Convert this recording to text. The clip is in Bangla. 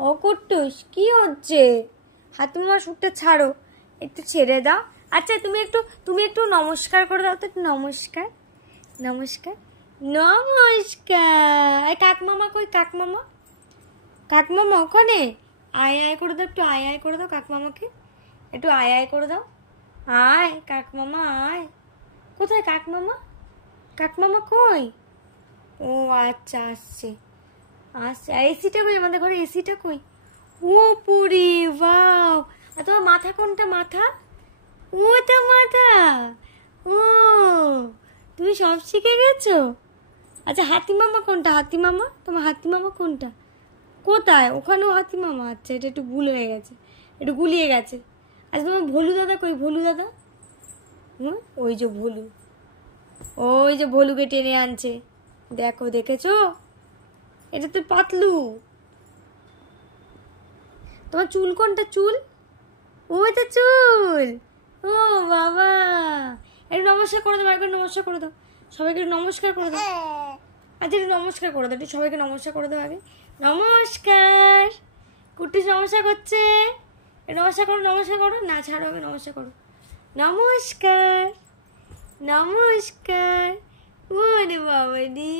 ও কুট্টুস কি হচ্ছে? হাতিমামা সুটটা ছাড়ো, একটু ছেড়ে দাও। আচ্ছা তুমি একটু নমস্কার করে দাও তো। নমস্কার নমস্কার নমস্কার। কাকমামা কই? কাকমামা কাকমামা ওখানে? আয় আয় করে দাও, একটু আয় আয় করে দাও কাকমামাকে, একটু আয় আয় করে দাও। আয় কাকমামা আয়। কোথায় কাকমামা? কাকমামা কই? ও আচ্ছা, আসছে আসছে। আর এসিটা কই? আমাদের ঘরে এসিটা কই? ও পুরি, ওয়াও। আর তোমার মাথা কোনটা? মাথা ওটা মাথা। ও তুমি সব শিখে গেছো। আচ্ছা হাতিমামা কোনটা? হাতিমামা, তোমার হাতিমামা কোনটা? কোথায়? ওখানেও হাতিমামা? আচ্ছা, এটা একটু ভুল হয়ে গেছে, একটু গুলিয়ে গেছে। আচ্ছা তোমার ভোলু দাদা কই? ভোলু দাদা? ওই যে ভোলু, ওই যে ভোলুকে টেনে আনছে। দেখো, দেখেছো? এটা তো পাতলু। তোমার চুল কোনটা? চুল ওই তো চুল। ও বাবা, একটু নমস্কার করে দাও, একটু নমস্কার করে দাও সবাইকে, নমস্কার করে দাও। আচ্ছা একটু নমস্কার করে দাও, একটু সবাইকে নমস্কার করে দাও আগে। নমস্কার। কুট্টুস নমস্কার করছে। নমস্কার করো, নমস্কার করো। না ছাড়ো, আগে নমস্কার করো। নমস্কার নমস্কার। ওরে বাবা রে।